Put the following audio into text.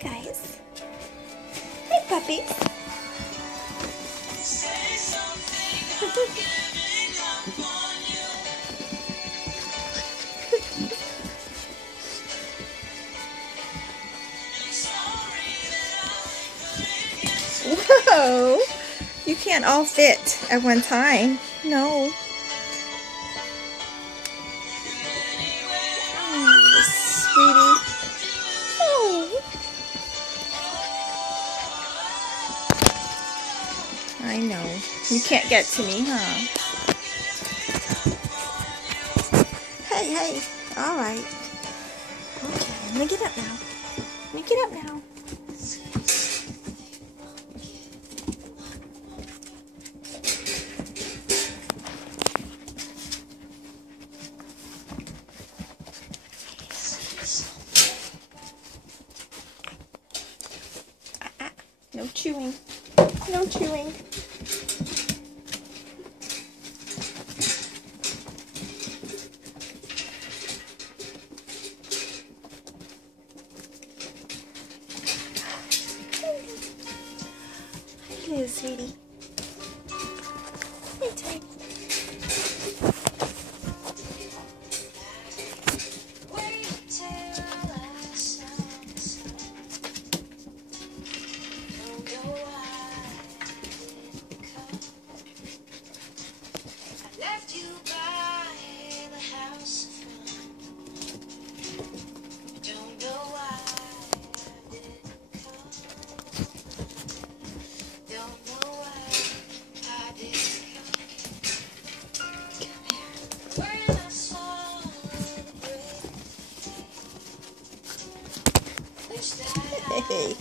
guys. Hey, puppies. Whoa! You can't all fit at one time. No. Oh, sweetie. Oh. I know. You can't get to me, huh? Hey, hey. All right. Okay, let me get up now. Let me get up now. No chewing. No chewing. Hello, sweetie. Hey, Teddy. Hey.